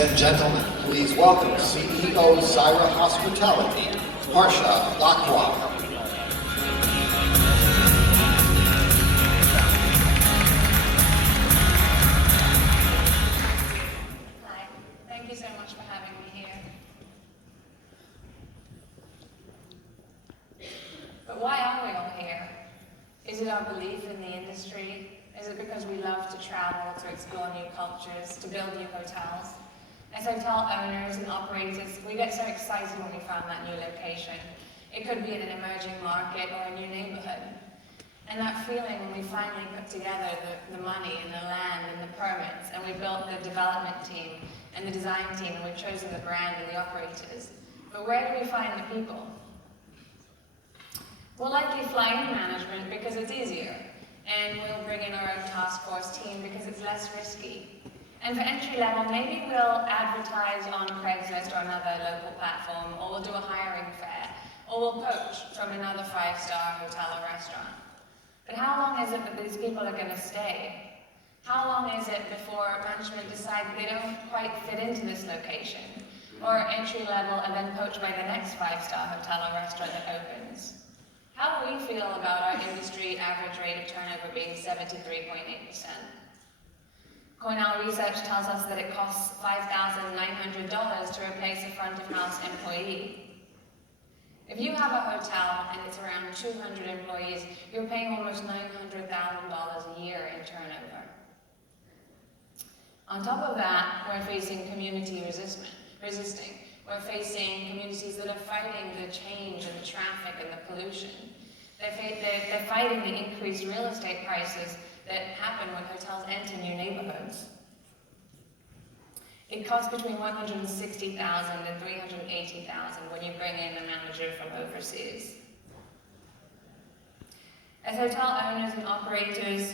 and gentlemen, please welcome CEO Saira Hospitality, Harsha Lakwa. Hi, thank you so much for having me here. But why are we all here? Is it our belief in the industry? Is it because we love to travel, to explore new cultures, to build new hotels? As hotel owners and operators, we get so excited when we found that new location. It could be in an emerging market or a new neighborhood. And that feeling when we finally put together the money and the land and the permits, and we built the development team and the design team, and we've chosen the brand and the operators. But where do we find the people? We'll likely fly in management because it's easier. And we'll bring in our own task force team because it's less risky. And for entry level, maybe we'll advertise on Craigslist or another local platform, or we'll do a hiring fair, or we'll poach from another 5-star hotel or restaurant. But how long is it that these people are going to stay? How long is it before management decides they don't quite fit into this location, or entry level and then poached by the next 5-star hotel or restaurant that opens? How do we feel about our industry average rate of turnover being 73.8%? Cornell research tells us that it costs $5,900 to replace a front of house employee. If you have a hotel and it's around 200 employees, you're paying almost $900,000 a year in turnover. On top of that, we're facing community resisting. We're facing communities that are fighting the change and the traffic and the pollution. They're fighting the increased real estate prices that happen when hotels enter new neighborhoods. It costs between $160,000 and $380,000 when you bring in a manager from overseas. As hotel owners and operators,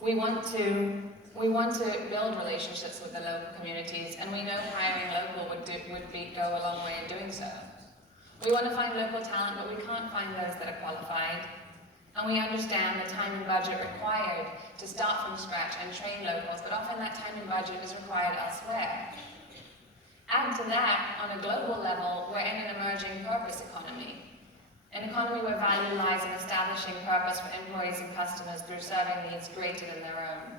we want to build relationships with the local communities, and we know hiring local would go a long way in doing so. We want to find local talent, but we can't find those that are qualified. And we understand the time and budget required to start from scratch and train locals, but often that time and budget is required elsewhere. Add to that, on a global level, we're in an emerging purpose economy. An economy where value lies in establishing purpose for employees and customers through serving needs greater than their own.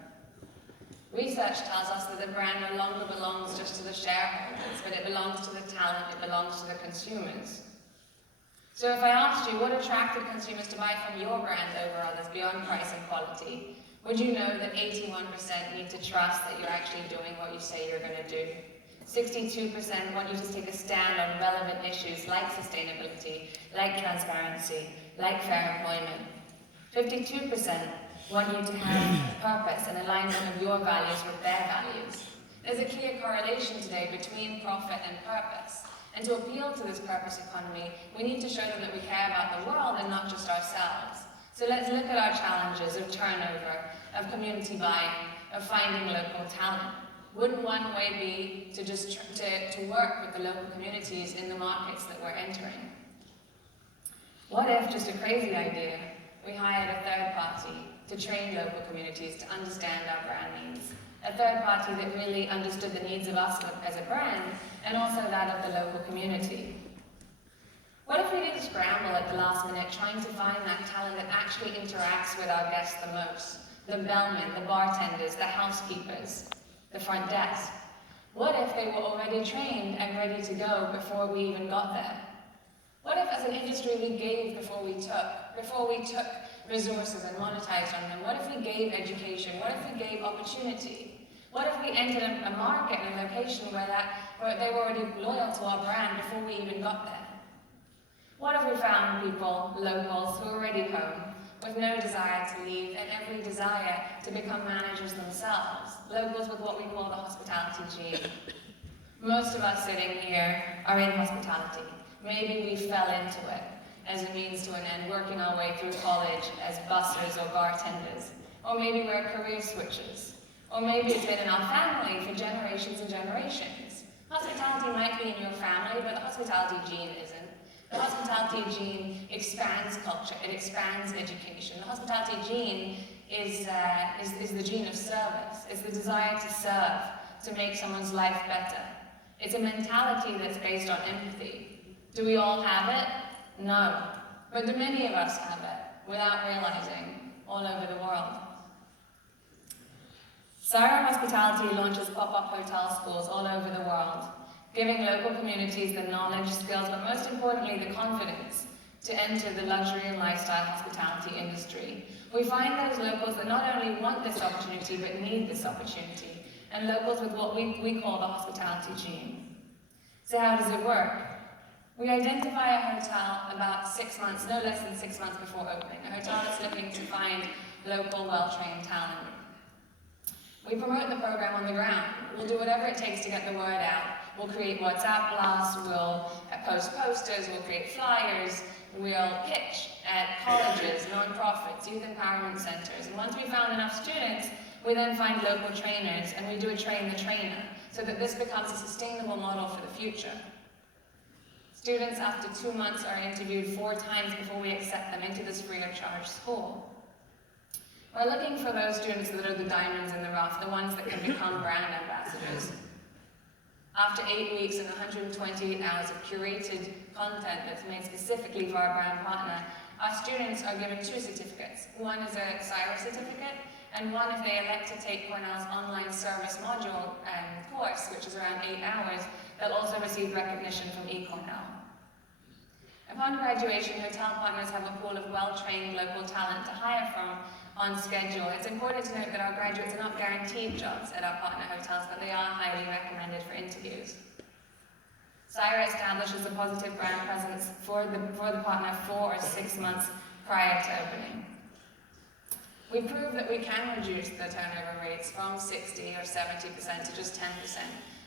Research tells us that the brand no longer belongs just to the shareholders, but it belongs to the talent, it belongs to the consumers. So if I asked you what attracted consumers to buy from your brand over others beyond price and quality, would you know that 81% need to trust that you're actually doing what you say you're going to do? 62% want you to take a stand on relevant issues like sustainability, like transparency, like fair employment. 52% want you to have purpose and alignment of your values with their values. There's a clear correlation today between profit and purpose. And to appeal to this purpose economy, we need to show them that we care about the world and not just ourselves. So let's look at our challenges of turnover, of community buying, of finding local talent. Wouldn't one way be to just to work with the local communities in the markets that we're entering? What if, just a crazy idea, we hired a third party to train local communities to understand our brand needs? A third party that really understood the needs of us as a brand, and also that of the local community. What if we didn't scramble at the last minute trying to find that talent that actually interacts with our guests the most? The bellmen, the bartenders, the housekeepers, the front desk. What if they were already trained and ready to go before we even got there? What if as an industry we gave before we took resources and monetized on them? What if we gave education? What if we gave opportunity? What if we entered a market and a location where they were already loyal to our brand before we even got there? What if we found people, locals, who were already home, with no desire to leave and every desire to become managers themselves, locals with what we call the hospitality gene? Most of us sitting here are in hospitality. Maybe we fell into it as a means to an end, working our way through college as bussers or bartenders. Or maybe we're career switchers. Or maybe it's been in our family for generations and generations. Hospitality might be in your family, but the hospitality gene isn't. The hospitality gene expands culture, it expands education. The hospitality gene is the gene of service. It's the desire to serve, to make someone's life better. It's a mentality that's based on empathy. Do we all have it? No. But do many of us have it, without realizing, all over the world? Saira Hospitality launches pop-up hotel schools all over the world, giving local communities the knowledge, skills, but most importantly, the confidence to enter the luxury and lifestyle hospitality industry. We find those locals that not only want this opportunity, but need this opportunity, and locals with what we call the hospitality gene. So how does it work? We identify a hotel about 6 months, no less than 6 months before opening, a hotel that's looking to find local, well-trained talent. We promote the program on the ground. We'll do whatever it takes to get the word out. We'll create WhatsApp blasts, we'll post posters, we'll create flyers, we'll pitch at colleges, non-profits, youth empowerment centers. And once we've found enough students, we then find local trainers and we do a train the trainer so that this becomes a sustainable model for the future. Students after 2 months are interviewed 4 times before we accept them into this free of charge school. We're looking for those students that are the diamonds in the rough, the ones that can become brand ambassadors. After 8 weeks and 128 hours of curated content that's made specifically for our brand partner, our students are given 2 certificates. One is a Saira certificate, and one if they elect to take Cornell's online service module course, which is around 8 hours, they'll also receive recognition from eCornell. Upon graduation, hotel partners have a pool of well-trained local talent to hire from on schedule. It's important to note that our graduates are not guaranteed jobs at our partner hotels, but they are highly recommended for interviews. Saira establishes a positive brand presence for the partner 4 or 6 months prior to opening. We prove that we can reduce the turnover rates from 60 or 70% to just 10%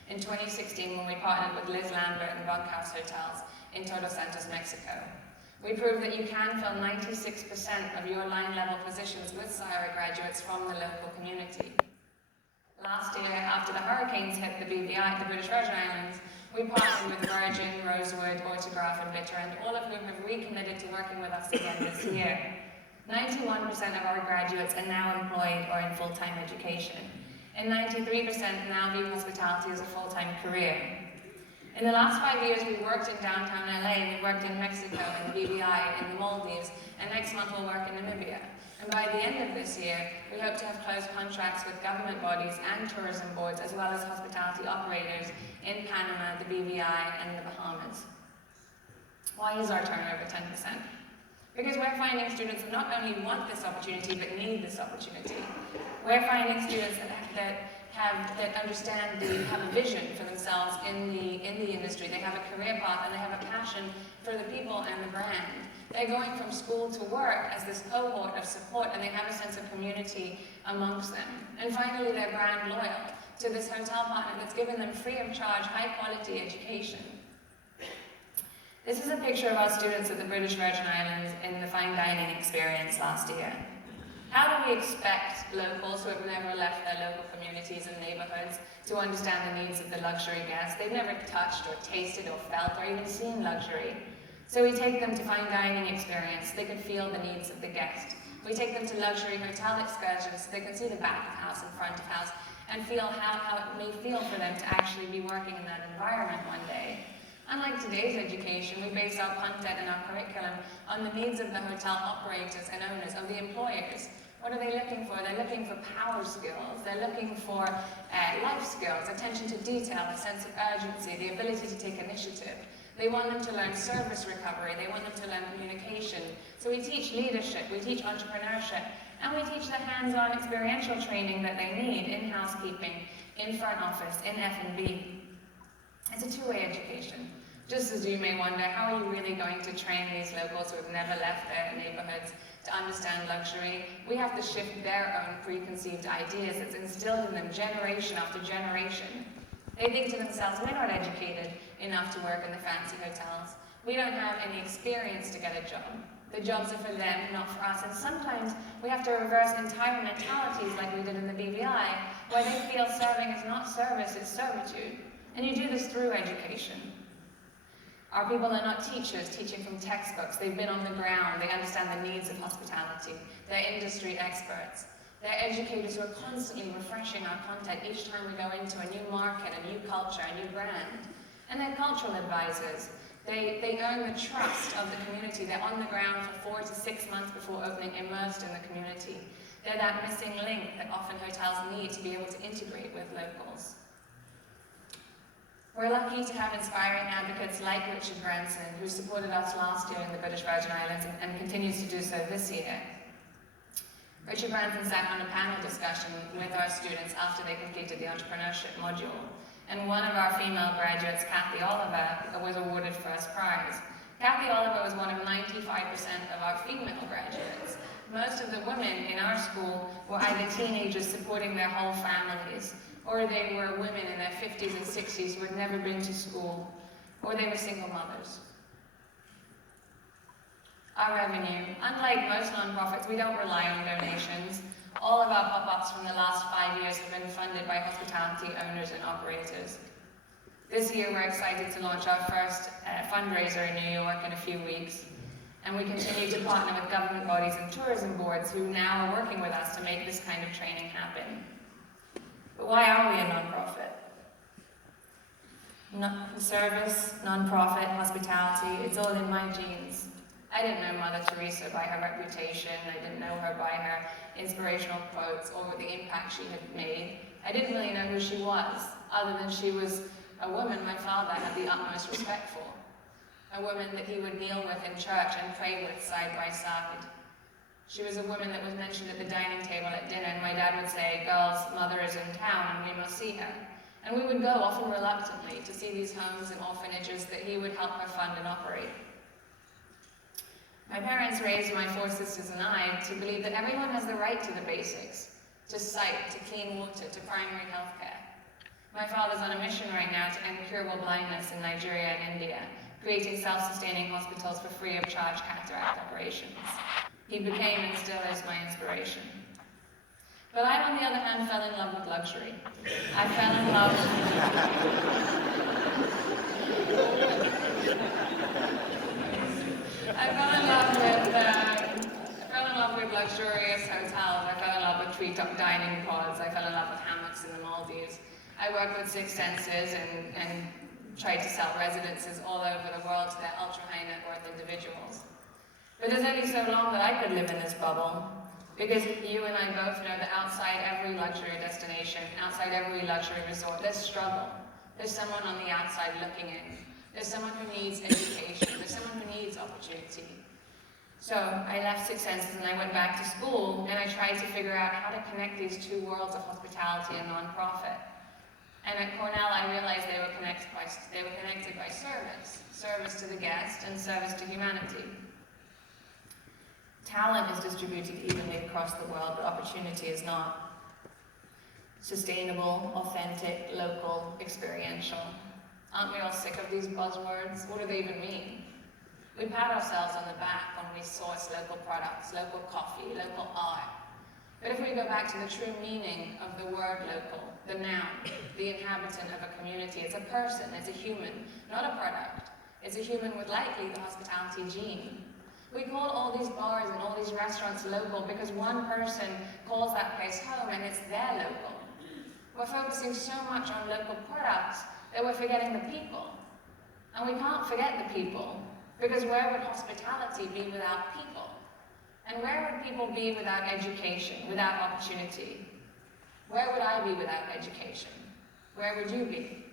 in 2016 when we partnered with Liz Lambert and Bunkhouse Hotels in Todos Santos, Mexico. We prove that you can fill 96% of your line-level positions with Saira graduates from the local community. Last year, after the hurricanes hit the BVI, the British Virgin Islands, we partnered with Virgin, Rosewood, Autograph, and Bitterend, all of whom have recommitted to working with us again this year. 91% of our graduates are now employed or in full-time education, and 93% now view hospitality as a full-time career. In the last 5 years, we worked in downtown LA, we worked in Mexico, in the BVI, in the Maldives, and next month we'll work in Namibia. And by the end of this year, we hope to have close contracts with government bodies and tourism boards, as well as hospitality operators in Panama, the BVI, and the Bahamas. Why is our turnover 10%? Because we're finding students that not only want this opportunity, but need this opportunity. We're finding students that understand, have a vision for themselves in the industry. They have a career path and they have a passion for the people and the brand. They're going from school to work as this cohort of support, and they have a sense of community amongst them. And finally, they're brand loyal to this hotel partner that's given them free of charge, high quality education. This is a picture of our students at the British Virgin Islands in the fine dining experience last year. How do we expect locals who have never left their local communities and neighborhoods to understand the needs of the luxury guest? They've never touched or tasted or felt or even seen luxury. So we take them to fine dining experience so they can feel the needs of the guest. We take them to luxury hotel excursions so they can see the back of house and front of house and feel how it may feel for them to actually be working in that environment one day. Unlike today's education, we base our content and our curriculum on the needs of the hotel operators and owners, of the employers. What are they looking for? They're looking for power skills. They're looking for life skills, attention to detail, a sense of urgency, the ability to take initiative. They want them to learn service recovery. They want them to learn communication. So we teach leadership, we teach entrepreneurship, and we teach the hands-on experiential training that they need in housekeeping, in front office, in F&B. It's a two-way education. Just as you may wonder, how are you really going to train these locals who have never left their neighborhoods to understand luxury? We have to shift their own preconceived ideas that's instilled in them generation after generation. They think to themselves, we're not educated enough to work in the fancy hotels. We don't have any experience to get a job. The jobs are for them, not for us. And sometimes we have to reverse entire mentalities like we did in the BVI, where they feel serving is not service, it's servitude. And you do this through education. Our people are not teachers teaching from textbooks. They've been on the ground. They understand the needs of hospitality. They're industry experts. They're educators who are constantly refreshing our content each time we go into a new market, a new culture, a new brand. And they're cultural advisors. They earn the trust of the community. They're on the ground for 4 to 6 months before opening, immersed in the community. They're that missing link that often hotels need to be able to integrate with locals. We're lucky to have inspiring advocates like Richard Branson, who supported us last year in the British Virgin Islands and continues to do so this year. Richard Branson sat on a panel discussion with our students after they completed the entrepreneurship module. And one of our female graduates, Kathy Oliver, was awarded first prize. Kathy Oliver was one of 95% of our female graduates. Most of the women in our school were either teenagers supporting their whole families, or they were women in their 50s and 60s who had never been to school, or they were single mothers. Our revenue. Unlike most nonprofits, we don't rely on donations. All of our pop-ups from the last 5 years have been funded by hospitality owners and operators. This year, we're excited to launch our first fundraiser in New York in a few weeks. And we continue to partner with government bodies and tourism boards who now are working with us to make this kind of training happen. But why are we a nonprofit? Service, nonprofit, hospitality, it's all in my genes. I didn't know Mother Teresa by her reputation, I didn't know her by her inspirational quotes or the impact she had made. I didn't really know who she was, other than she was a woman my father had the utmost respect for. A woman that he would kneel with in church and pray with side by side. She was a woman that was mentioned at the dining table at dinner, and my dad would say, "Girls, Mother is in town and we must see her." And we would go, often reluctantly, to see these homes and orphanages that he would help her fund and operate. My parents raised my 4 sisters and I to believe that everyone has the right to the basics, to sight, to clean water, to primary health care. My father's on a mission right now to end curable blindness in Nigeria and India, creating self-sustaining hospitals for free of charge cataract operations. He became and still is my inspiration. But I, on the other hand, fell in love with luxury. I fell in love with luxurious hotels. I fell in love with treetop dining pods. I fell in love with hammocks in the Maldives. I worked with Six Senses and tried to sell residences all over the world to their ultra-high net worth individuals. But there's only so long that I could live in this bubble, because you and I both know that outside every luxury destination, outside every luxury resort, there's struggle. There's someone on the outside looking in. There's someone who needs education. There's someone who needs opportunity. So I left Six Senses and I went back to school, and I tried to figure out how to connect these two worlds of hospitality and nonprofit. And at Cornell, I realized they were connected by service to the guest and service to humanity. Talent is distributed evenly across the world, but opportunity is not. Sustainable, authentic, local, experiential. Aren't we all sick of these buzzwords? What do they even mean? We pat ourselves on the back when we source local products, local coffee, local art. But if we go back to the true meaning of the word local, the noun, the inhabitant of a community, it's a person, it's a human, not a product. It's a human with likely the hospitality gene. We call all these bars and all these restaurants local because one person calls that place home and it's their local. We're focusing so much on local products that we're forgetting the people. And we can't forget the people, because where would hospitality be without people? And where would people be without education, without opportunity? Where would I be without education? Where would you be?